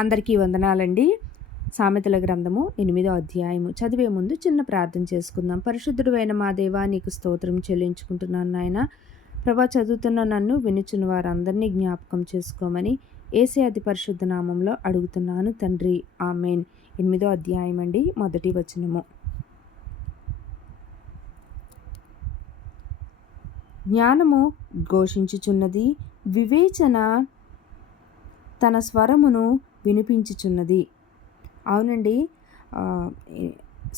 అందరికీ వందనాలండి. సామెతల గ్రంథము 8వ అధ్యాయము చదివే ముందు చిన్న ప్రార్థన చేసుకుందాం. పరిశుద్ధుడైన మా దేవా, నీకు స్తోత్రం చెల్లించుకుంటున్నాను నాయన. ప్రభా, చదువుతున్న నన్ను వినుచున్న వారందరినీ జ్ఞాపకం చేసుకోమని యేసే అతి పరిశుద్ధ నామంలో అడుగుతున్నాను తండ్రి, ఆమేన్. 8వ అధ్యాయం అండి, మొదటి వచనము. జ్ఞానము ఘోషించుచున్నది, వివేచన తన స్వరమును వినిపించుచున్నది. అవునండి.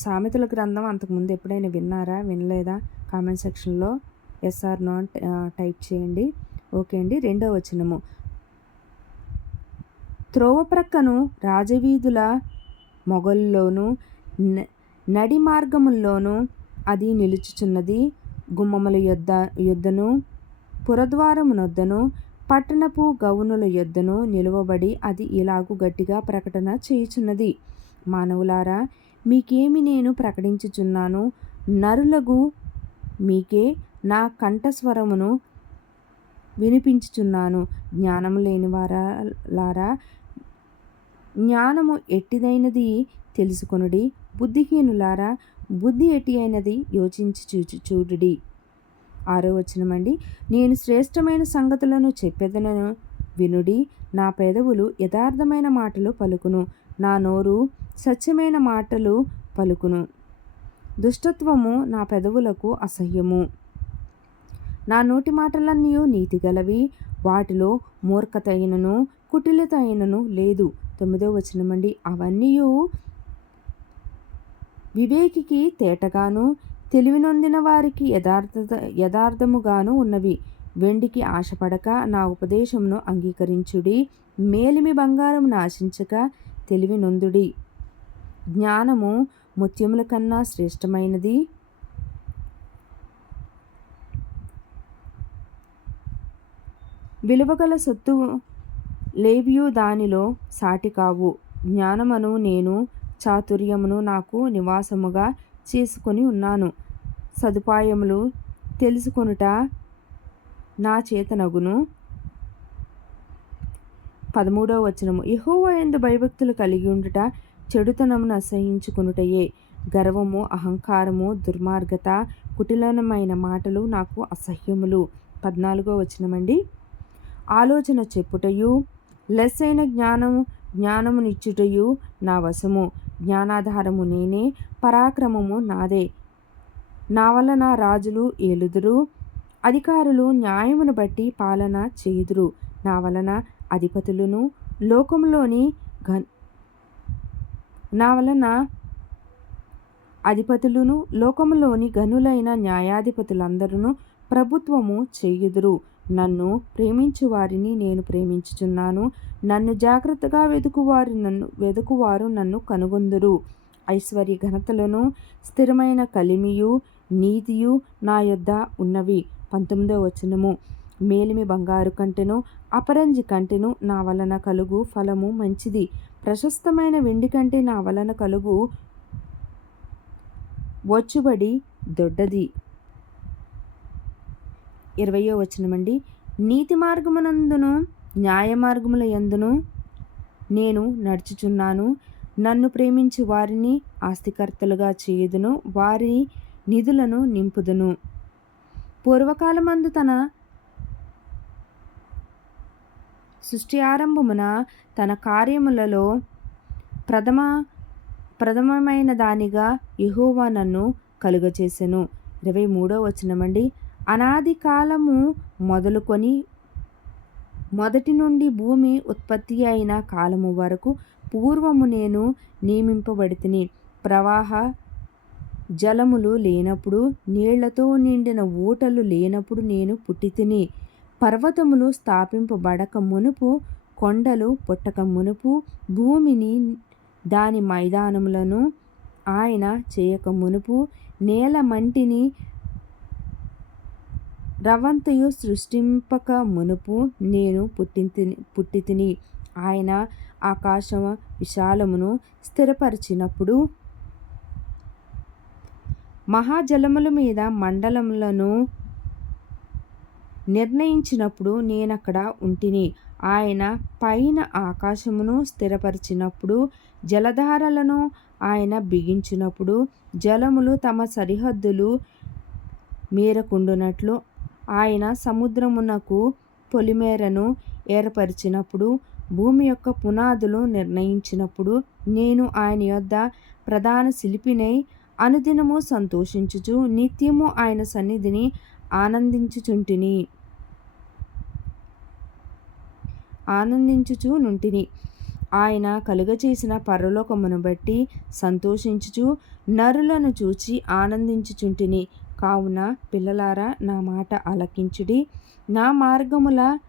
సామెతల గ్రంథం అంతకుముందు ఎప్పుడైనా విన్నారా, వినలేదా? కామెంట్ సెక్షన్లో ఎస్ ఆర్ నో టైప్ చేయండి. ఓకే అండి. 2వ వచనము. త్రోవ ప్రక్కను రాజవీధుల మొగల్లోను నడి మార్గముల్లోనూ అది నిలుచుచున్నది. గుమ్మముల యొద్దను పురద్వారమునొద్దను పట్టణపు గౌనుల యొద్దను నిలువబడి అది ఇలాగు గట్టిగా ప్రకటన చేయుచున్నది. మానవులారా, మీకేమి నేను ప్రకటించుచున్నాను? నరులగు మీకే నా కంఠస్వరమును వినిపించుచున్నాను. జ్ఞానము లేని వారలారా, జ్ఞానము ఎట్టిదైనది తెలుసుకొనుడి. బుద్ధిహీనులారా, బుద్ధి ఎట్టి అయినది యోచించి చూడుడి. 6వ వచనమండి. నేను శ్రేష్టమైన సంగతులను చెప్పెదనను, వినుడి. నా పెదవులు యథార్థమైన మాటలు పలుకును, నా నోరు సత్యమైన మాటలు పలుకును. దుష్టత్వము నా పెదవులకు అసహ్యము. నా నోటి మాటలన్నీ నీతిగలవి, వాటిలో మూర్ఖత అయినను కుటిలత అయినను లేదు. 9వ వచనమండి. అవన్నీ వివేకికి తేటగాను తెలివి నొందిన వారికి యథార్థముగాను ఉన్నవి. వెండికి ఆశపడక నా ఉపదేశమును అంగీకరించుడి. మేలిమి బంగారమును ఆశించక తెలివి నొందుడి. జ్ఞానము ముత్యముల కన్నా శ్రేష్టమైనది, విలువగల సొత్తు లేవియు దానిలో సాటి కావు. జ్ఞానమును నేను చాతుర్యమును నాకు నివాసముగా చేసుకొని ఉన్నాను. సదుపాయములు తెలుసుకొనుట నా చేతనగును. 13వ వచనము. యెహోవా యందు భయభక్తులు కలిగి ఉండుట చెడుతనమును అసహ్యించుకొనుటయే. గర్వము, అహంకారము, దుర్మార్గత, కుటిలమైన మాటలు నాకు అసహ్యములు. 14వ వచనమండి. ఆలోచన చెప్పుటయు లెస్సైన జ్ఞానమునిచ్చుటయు నా వశము. జ్ఞానాధారము నేనే, పరాక్రమము నాదే. నా వలన రాజులు ఏలుదురు, అధికారులు న్యాయమును బట్టి పాలన చేయుదురు. నా వలన అధిపతులను లోకములోని గనులైన న్యాయాధిపతులందరూ ప్రభుత్వము చేయుదురు. నన్ను ప్రేమించు వారిని నేను ప్రేమించుచున్నాను. నన్ను జాగ్రత్తగా వెదుకువారు నన్ను కనుగొందురు. ఐశ్వర్య ఘనతలను స్థిరమైన కలిమియు నీతియు నా యొద్ద ఉన్నవి. 19వ వచనము. మేలిమి బంగారు కంటెను అపరంజి కంటెను నా వలన కలుగు ఫలము మంచిది. ప్రశస్తమైన వెండి కంటే నా వలన కలుగు వచ్చుబడి దొడ్డది. 20వ వచనమండి. నీతి మార్గమునందును న్యాయ మార్గముల యందును నేను నడుచుచున్నాను. నన్ను ప్రేమించు వారిని ఆస్తికర్తలుగా చేయుదును, వారి నిధులను నింపుదును. పూర్వకాలమందు తన సృష్టి ఆరంభమున తన కార్యములలో ప్రథమమైన దానిగా యెహోవా నన్ను కలుగచేసెను. 23వ వచనమండి. అనాది కాలము మొదలుకొని మొదటి నుండి భూమి ఉత్పత్తి అయిన కాలము వరకు పూర్వము నేను నియమింపబడితిని. ప్రవాహ జలములు లేనప్పుడు, నీళ్లతో నిండిన ఊటలు లేనప్పుడు నేను పుట్టితిని. పర్వతములు స్థాపింపబడక మునుపు, కొండలు పుట్టక మునుపు, భూమిని దాని మైదానములను ఆయన చేయక మునుపు, నేల మంటిని రవంతయు సృష్టింపక మునుపు నేను పుట్టితిని. ఆయన ఆకాశ విశాలమును స్థిరపరిచినప్పుడు, మహాజలముల మీద మండలములను నిర్ణయించినప్పుడు నేనక్కడ ఉంటిని. ఆయన పైన ఆకాశమును స్థిరపరిచినప్పుడు, జలధారలను ఆయన బిగించినప్పుడు, జలములు తమ సరిహద్దులు మీరకుండునట్లు ఆయన సముద్రమునకు పొలిమేరను ఏర్పరిచినప్పుడు, భూమి యొక్క పునాదులు నిర్ణయించినప్పుడు, నేను ఆయన యొద్ద ప్రధాన శిల్పినై అనుదినము సంతోషించుచు నిత్యము ఆయన సన్నిధిని ఆనందించుచు నుంటిని. ఆయన కలుగచేసిన పరలోకమును బట్టి సంతోషించుచు నరులను చూచి ఆనందించుచుంటిని. కావున పిల్లలారా, నా మాట ఆలకించుడి. నా మార్గముల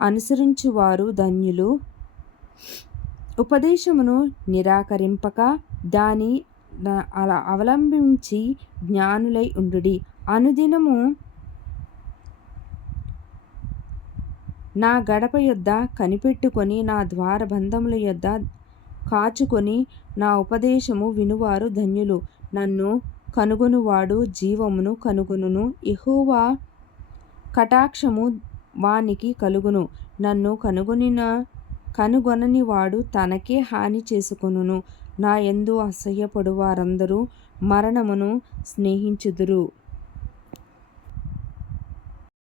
అనుసరించువారు ధన్యులు. ఉపదేశమును నిరాకరింపక దాని అవలంబించి జ్ఞానులై ఉండుడి. అనుదినము నా గడప యొద్ద కనిపెట్టుకొని, నా ద్వారబంధముల యొద్ద కాచుకొని, నా ఉపదేశము వినువారు ధన్యులు. నన్ను కనుగొనువాడు జీవమును కనుగొనును, యెహోవా కటాక్షము వానికి కలుగును. నన్ను కనుగొననివాడు తనకే హాని చేసుకొనును. నా యందు అసహ్యపడు వారందరూ మరణమును స్నేహించుదురు.